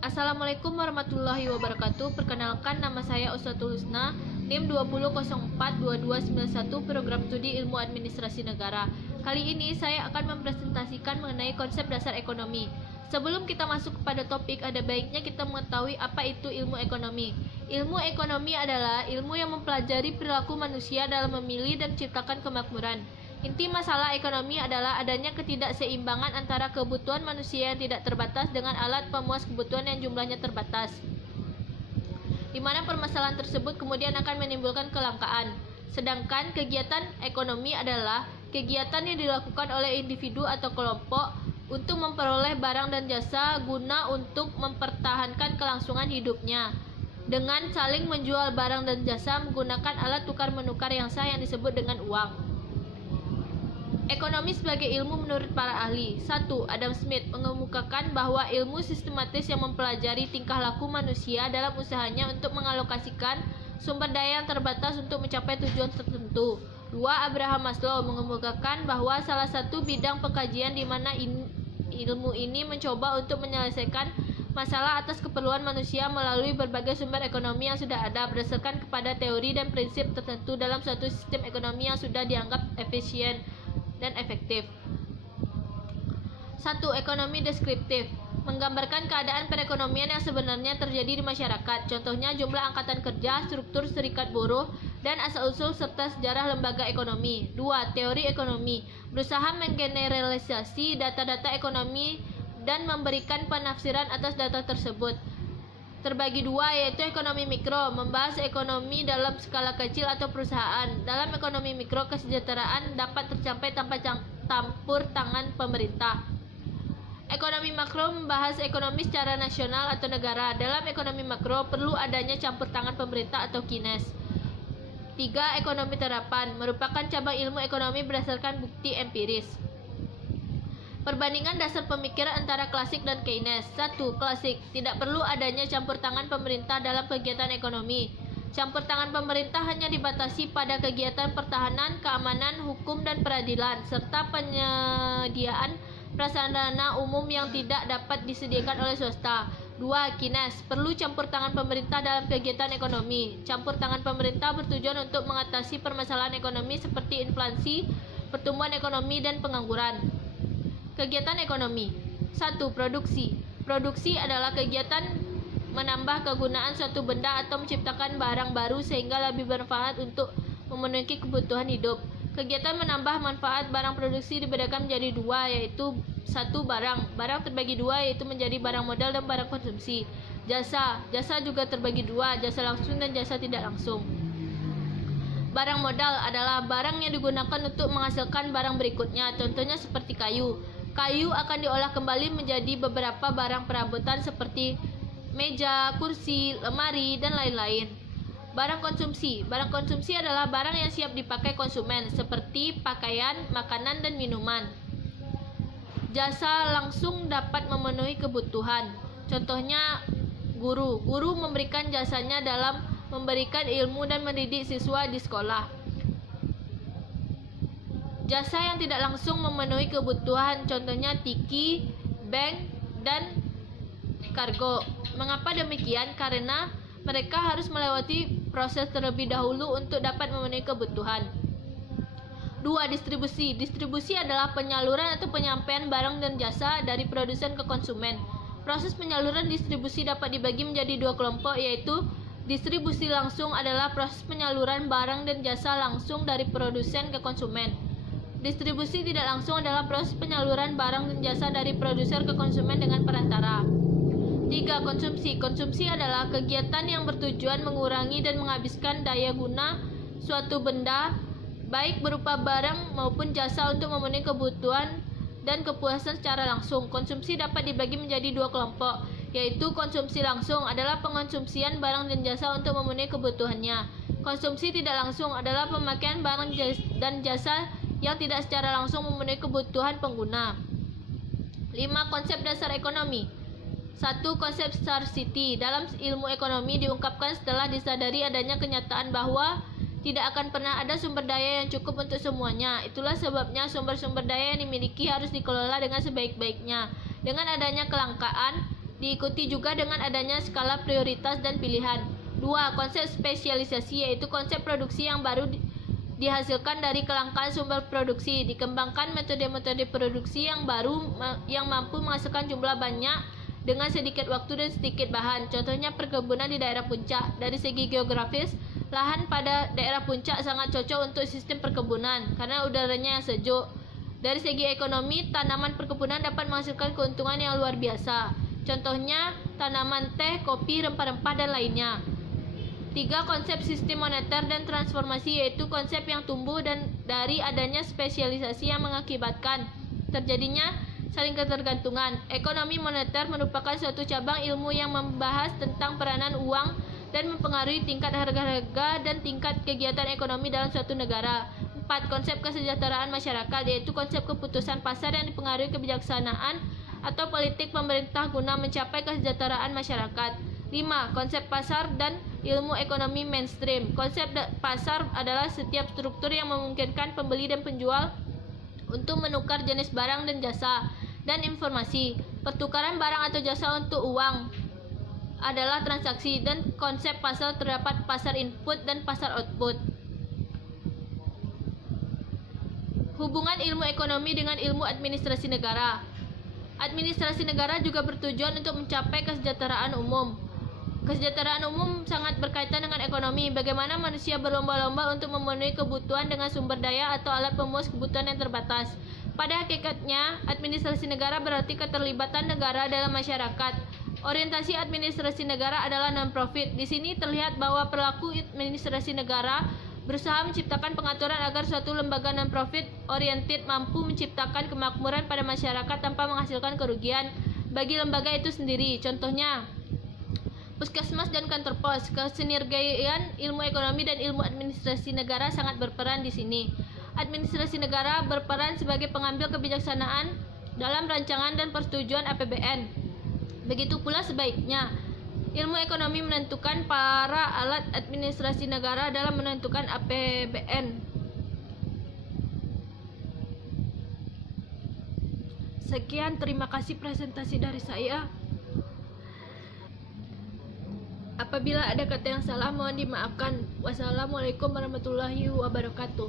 Assalamualaikum warahmatullahi wabarakatuh. Perkenalkan, nama saya Ustatul Husna, NIM 20042291, Program Studi Ilmu Administrasi Negara. Kali ini saya akan mempresentasikan mengenai konsep dasar ekonomi. Sebelum kita masuk kepada topik, ada baiknya kita mengetahui apa itu ilmu ekonomi. Ilmu ekonomi adalah ilmu yang mempelajari perilaku manusia dalam memilih dan menciptakan kemakmuran. Inti masalah ekonomi adalah adanya ketidakseimbangan antara kebutuhan manusia yang tidak terbatas dengan alat pemuas kebutuhan yang jumlahnya terbatas, di mana permasalahan tersebut kemudian akan menimbulkan kelangkaan. Sedangkan kegiatan ekonomi adalah kegiatan yang dilakukan oleh individu atau kelompok untuk memperoleh barang dan jasa guna untuk mempertahankan kelangsungan hidupnya, dengan saling menjual barang dan jasa menggunakan alat tukar-menukar yang sah yang disebut dengan uang. Ekonomi sebagai ilmu menurut para ahli. 1. Adam Smith mengemukakan bahwa ilmu sistematis yang mempelajari tingkah laku manusia dalam usahanya untuk mengalokasikan sumber daya yang terbatas untuk mencapai tujuan tertentu. 2. Abraham Maslow mengemukakan bahwa salah satu bidang pengkajian di mana ilmu ini mencoba untuk menyelesaikan masalah atas keperluan manusia melalui berbagai sumber ekonomi yang sudah ada berdasarkan kepada teori dan prinsip tertentu dalam suatu sistem ekonomi yang sudah dianggap efisien dan efektif. 1. Ekonomi deskriptif menggambarkan keadaan perekonomian yang sebenarnya terjadi di masyarakat. Contohnya jumlah angkatan kerja, struktur serikat buruh, dan asal-usul serta sejarah lembaga ekonomi. 2. Teori ekonomi berusaha menggeneralisasi data-data ekonomi dan memberikan penafsiran atas data tersebut. Terbagi dua, yaitu ekonomi mikro, membahas ekonomi dalam skala kecil atau perusahaan. Dalam ekonomi mikro, kesejahteraan dapat tercapai tanpa campur tangan pemerintah. Ekonomi makro membahas ekonomi secara nasional atau negara. Dalam ekonomi makro, perlu adanya campur tangan pemerintah atau kines. 3. Ekonomi terapan merupakan cabang ilmu ekonomi berdasarkan bukti empiris. Perbandingan dasar pemikiran antara klasik dan Keynes. 1. Klasik, tidak perlu adanya campur tangan pemerintah dalam kegiatan ekonomi. Campur tangan pemerintah hanya dibatasi pada kegiatan pertahanan, keamanan, hukum, dan peradilan, serta penyediaan prasarana umum yang tidak dapat disediakan oleh swasta. 2. Keynes, perlu campur tangan pemerintah dalam kegiatan ekonomi. Campur tangan pemerintah bertujuan untuk mengatasi permasalahan ekonomi seperti inflasi, pertumbuhan ekonomi, dan pengangguran. Kegiatan ekonomi. 1. Produksi. Produksi adalah kegiatan menambah kegunaan suatu benda atau menciptakan barang baru sehingga lebih bermanfaat untuk memenuhi kebutuhan hidup. Kegiatan menambah manfaat barang produksi dibedakan menjadi dua, yaitu 1. Barang terbagi dua, yaitu menjadi barang modal dan barang konsumsi. Jasa juga terbagi dua, jasa langsung dan jasa tidak langsung. Barang modal adalah barang yang digunakan untuk menghasilkan barang berikutnya, contohnya seperti kayu. Kayu akan diolah kembali menjadi beberapa barang perabotan seperti meja, kursi, lemari, dan lain-lain. Barang konsumsi. Barang konsumsi adalah barang yang siap dipakai konsumen seperti pakaian, makanan, dan minuman. Jasa langsung dapat memenuhi kebutuhan. Contohnya guru. Guru memberikan jasanya dalam memberikan ilmu dan mendidik siswa di sekolah. Jasa yang tidak langsung memenuhi kebutuhan, contohnya tiki, bank, dan kargo. Mengapa demikian? Karena mereka harus melewati proses terlebih dahulu untuk dapat memenuhi kebutuhan. 2. Distribusi. Distribusi adalah penyaluran atau penyampaian barang dan jasa dari produsen ke konsumen. Proses penyaluran distribusi dapat dibagi menjadi dua kelompok, yaitu distribusi langsung adalah proses penyaluran barang dan jasa langsung dari produsen ke konsumen. Distribusi tidak langsung adalah proses penyaluran barang dan jasa dari produser ke konsumen dengan perantara. 3. Konsumsi. Konsumsi adalah kegiatan yang bertujuan mengurangi dan menghabiskan daya guna suatu benda, baik berupa barang maupun jasa untuk memenuhi kebutuhan dan kepuasan secara langsung. Konsumsi dapat dibagi menjadi dua kelompok, yaitu konsumsi langsung adalah pengonsumsian barang dan jasa untuk memenuhi kebutuhannya. Konsumsi tidak langsung adalah pemakaian barang dan jasa yang tidak secara langsung memenuhi kebutuhan pengguna. 5. Konsep dasar ekonomi. 1. Konsep scarcity. Dalam ilmu ekonomi diungkapkan setelah disadari adanya kenyataan bahwa tidak akan pernah ada sumber daya yang cukup untuk semuanya. Itulah sebabnya sumber-sumber daya yang dimiliki harus dikelola dengan sebaik-baiknya. Dengan adanya kelangkaan, Diikuti juga dengan adanya skala prioritas dan pilihan. 2. Konsep spesialisasi, yaitu konsep produksi yang baru dihasilkan dari kelangkaan sumber produksi. Dikembangkan metode-metode produksi yang baru yang mampu menghasilkan jumlah banyak dengan sedikit waktu dan sedikit bahan. Contohnya perkebunan di daerah puncak. Dari segi geografis, lahan pada daerah puncak sangat cocok untuk sistem perkebunan karena udaranya yang sejuk. Dari segi ekonomi, tanaman perkebunan dapat menghasilkan keuntungan yang luar biasa. Contohnya tanaman teh, kopi, rempah-rempah, dan lainnya. 3. Konsep sistem moneter dan transformasi, yaitu konsep yang tumbuh dan dari adanya spesialisasi yang mengakibatkan terjadinya saling ketergantungan. Ekonomi moneter merupakan suatu cabang ilmu yang membahas tentang peranan uang dan mempengaruhi tingkat harga-harga dan tingkat kegiatan ekonomi dalam suatu negara. 4. Konsep kesejahteraan masyarakat, yaitu konsep keputusan pasar yang dipengaruhi kebijaksanaan atau politik pemerintah guna mencapai kesejahteraan masyarakat. 5. Konsep pasar dan ilmu ekonomi mainstream. Konsep pasar adalah setiap struktur yang memungkinkan pembeli dan penjual untuk menukar jenis barang dan jasa dan informasi. Pertukaran barang atau jasa untuk uang adalah transaksi, dan konsep pasar terdapat pasar input dan pasar output. Hubungan ilmu ekonomi dengan ilmu administrasi negara. Administrasi negara juga bertujuan untuk mencapai kesejahteraan umum. Kesejahteraan umum sangat berkaitan dengan ekonomi. Bagaimana manusia berlomba-lomba untuk memenuhi kebutuhan dengan sumber daya atau alat pemuas kebutuhan yang terbatas. Pada hakikatnya, administrasi negara berarti keterlibatan negara dalam masyarakat. Orientasi administrasi negara adalah non-profit. Di sini terlihat bahwa pelaku administrasi negara berusaha menciptakan pengaturan agar suatu lembaga non-profit oriented mampu menciptakan kemakmuran pada masyarakat tanpa menghasilkan kerugian bagi lembaga itu sendiri. Contohnya, Puskesmas dan kantor pos. Kesinergian ilmu ekonomi dan ilmu administrasi negara sangat berperan di sini. Administrasi negara berperan sebagai pengambil kebijaksanaan dalam rancangan dan persetujuan APBN. Begitu pula sebaiknya. Ilmu ekonomi menentukan para alat administrasi negara dalam menentukan APBN. Sekian, terima kasih presentasi dari saya. Apabila ada kata yang salah, mohon dimaafkan. Wassalamualaikum warahmatullahi wabarakatuh.